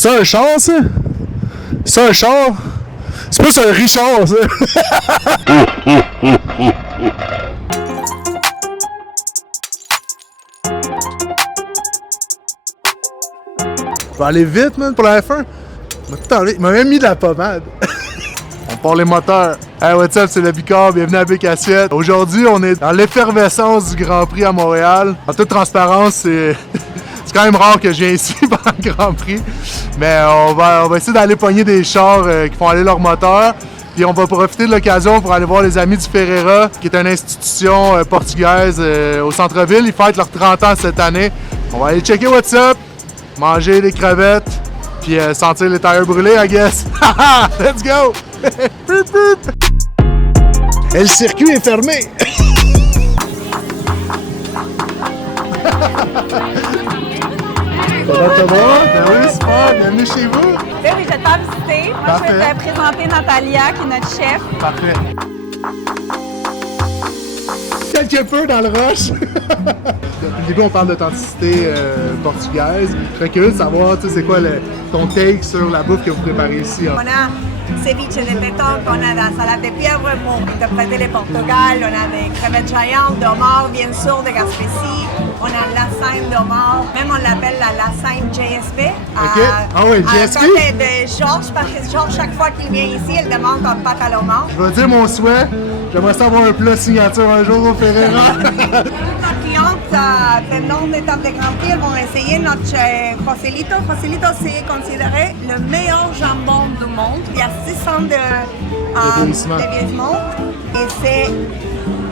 C'est un char, ça? C'est un char? C'est plus un Richard, ça! Je vais aller vite, man, pour la F1. Il m'a même mis de la pommade. On part les moteurs. Hey, what's up, c'est le Bicard, bienvenue à Bic Assiette. Aujourd'hui, on est dans l'effervescence du Grand Prix à Montréal. En toute transparence, c'est quand même rare que je viens ici pendant le Grand Prix. Mais on va essayer d'aller pogner des chars qui font aller leur moteur. Puis on va profiter de l'occasion pour aller voir les amis du Ferreira, qui est une institution portugaise au centre-ville. Ils fêtent leurs 30 ans cette année. On va aller checker what's up, manger des crevettes, puis sentir les tailleurs brûlés, I guess. Let's go! Et le circuit est fermé! Comment ça va? Ben oui, super, bienvenue chez vous! Ben oui, je vais te faire visiter. Moi, Parfait. je vais te présenter Natalia, qui est notre chef. Parfait. Quelque peu dans le rush. Depuis le début, on parle d'authenticité portugaise. Je serais curieux de savoir, tu sais, c'est quoi ton take sur la bouffe que vous préparez ici. Hein? On a ceviche de pétanque, on a la salade de pieuvre pour interpréter le Portugal, on a des crevettes géantes, de homard, bien sûr, de Gaspésie, on a lasagne de homard, même on l'appelle la lasagne JSP. OK. Ah oui, JSP? De Georges, parce que Georges, chaque fois qu'il vient ici, il demande une pâte à l'homard. Je vais dire mon souhait. J'aimerais savoir un plat signature un jour au Ferreira. Nos clientes, le long des tables de Grand Prix, elles vont essayer notre Joselito. Joselito, c'est considéré le meilleur jambon du monde. Il y a 600 de vieillissement et c'est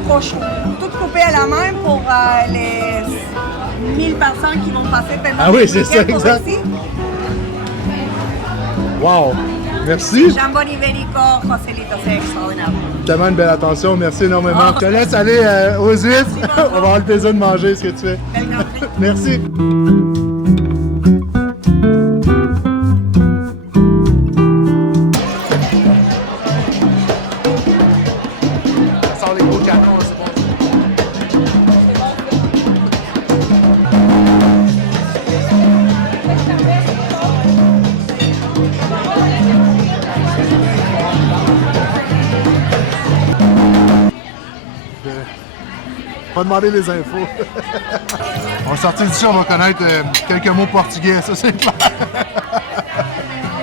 cochon. Tout coupé à la main pour les 1000 personnes qui vont passer pendant Ah oui, c'est ça, exact. Ici. Wow! Merci! Jambon ibérico, Joselito, c'est extraordinaire. Tellement une belle attention, merci énormément. Je te laisse aller aux huîtres. On va avoir le plaisir de manger ce que tu fais. Belle Grand Prix. Merci! Ça sort les gros canons, c'est bon. Pas demander les infos. On va sortir d'ici, on va connaître quelques mots portugais, ça c'est clair.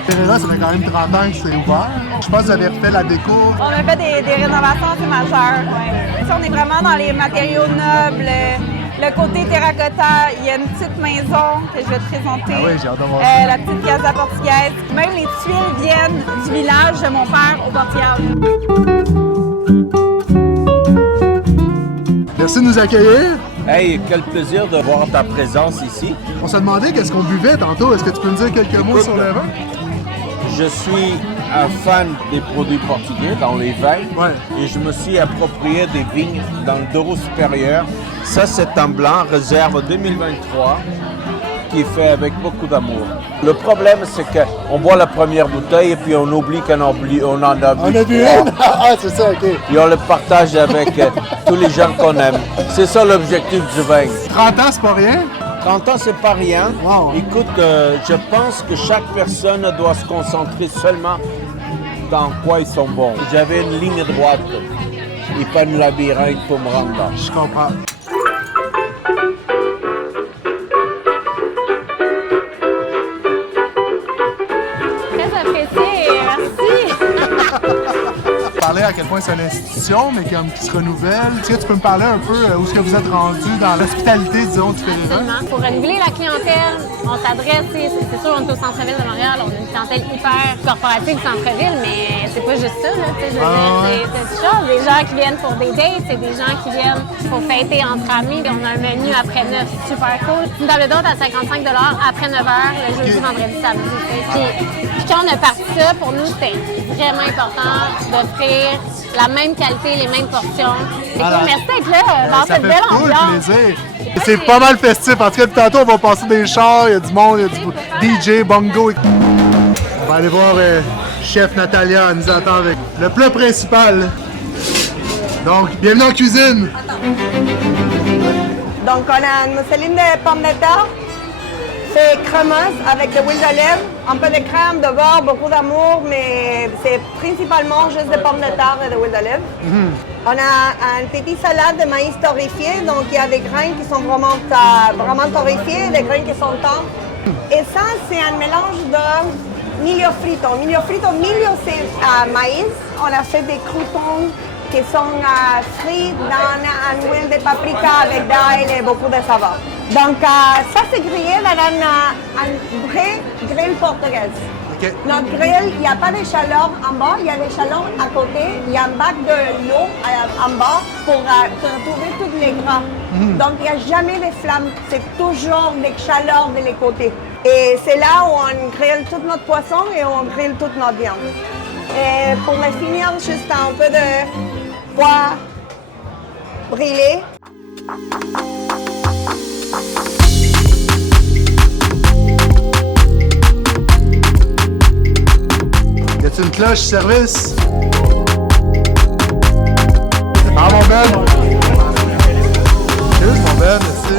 Ferreira, ça fait quand même 30 ans que c'est ouvert. Je pense que vous avez refait la déco. On a fait des rénovations assez majeures. Ouais. Ici, on est vraiment dans les matériaux nobles. Le côté terracotta, il y a une petite maison que je vais te présenter. Ah oui, j'ai hâte de voir ça. La petite casa portugaise. Même les tuiles viennent du village de mon père au Portugal. Merci de nous accueillir. Hey, quel plaisir de voir ta présence ici. On s'est demandé qu'est-ce qu'on buvait tantôt. Est-ce que tu peux nous dire quelques mots sur le vin? Je suis un fan des produits portugais dans les vins Ouais. et je me suis approprié des vignes dans le Douro supérieur. Ça, c'est un blanc réserve 2023 qui est fait avec beaucoup d'amour. Le problème, c'est qu'on boit la première bouteille et puis on oublie qu'on en a bu. On a bu une? Ah, c'est ça, OK. Et on le partage avec tous les gens qu'on aime. C'est ça l'objectif du vin. 30 ans, c'est pas rien? 30 ans, c'est pas rien. Wow. Écoute, je pense que chaque personne doit se concentrer seulement dans quoi ils sont bons. J'avais une ligne droite et pas une labyrinthe pour me rendre là. Je comprends. Très apprécié, merci. Parler à quel point c'est une institution, mais comme qui se renouvelle. Est-ce que tu peux me parler un peu où est-ce que vous êtes rendu dans l'hospitalité, disons, du Ferreira? Absolument. Pour renouveler la clientèle, on s'adresse, c'est sûr, on est au centre-ville de Montréal, on a une clientèle hyper corporative centre-ville, mais c'est pas juste ça, là, tu sais, je veux dire, c'est des choses, des gens qui viennent pour des dates, c'est des gens qui viennent pour fêter entre amis, puis on a un menu après 9, super cool. Une table d'hôte à 55 $ après 9 h, le jeudi, vendredi, samedi, tu sais. Puis quand on a parti ça, pour nous, c'était vraiment important d'offrir la même qualité, les mêmes portions. C'est cool, merci d'être là, dans Ça cette fait belle full ambiance. plaisir. C'est pas mal festif. En tout cas, tantôt, on va passer des chars, il y a du monde, il y a du DJ, bongo. On va aller voir chef Natalia, elle nous attend avec le plat principal. Donc, bienvenue en cuisine. Donc, on a une mousseline de pommes de terre, C'est crémeuse avec de l'huile d'olive, un peu de crème, de beurre, beaucoup d'amour, mais c'est principalement juste des pommes de terre et de l'huile d'olive. On a une petite salade de maïs torréfié, donc il y a des graines qui sont vraiment torréfiées, des graines qui sont tendres. Et ça, c'est un mélange de milho frito. Milho c'est maïs. On a fait des croutons qui sont frits dans une huile de paprika avec d'ail et beaucoup de saveur. Donc, ça, c'est grillé dans un vrai grill portugais. OK. Notre grill, il n'y a pas de chaleur en bas, il y a des chaleurs à côté. Il y a un bac de l'eau en bas pour retrouver tous les gras. Donc, il n'y a jamais de flammes. C'est toujours des chaleurs de les côtés. Et c'est là où on grille tout notre poisson et on grille toute notre viande. Et pour le finir, juste un peu de pois brûlé. Y a-t-il une cloche service? Ah mon Ben! Cheers mon Ben, merci.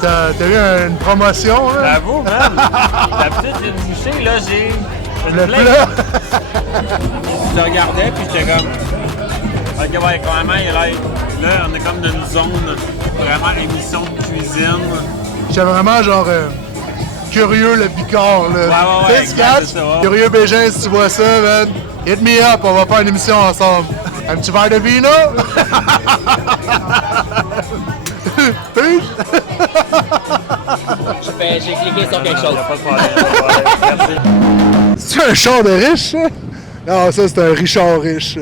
T'as eu une promotion, hein? Bravo, man! D'habitude, j'ai une bouchée, là, j'ai une Le plaque. plat! Je le regardais, puis j'étais comme... OK, ouais, clairement, il a l'air... Là, on est comme dans une zone vraiment émission de cuisine. J'étais vraiment genre curieux le Picard, là. Ouais, Tu sais, exact, Scott? c'est ça, ouais. Curieux Bégin, si tu vois ça, man. Hit me up, on va faire une émission ensemble. Un petit verre de vino? J'ai cliqué sur quelque chose. Y a pas de problème. Merci. C'est un char de riche, ça? Non, ça, c'est un Richard riche.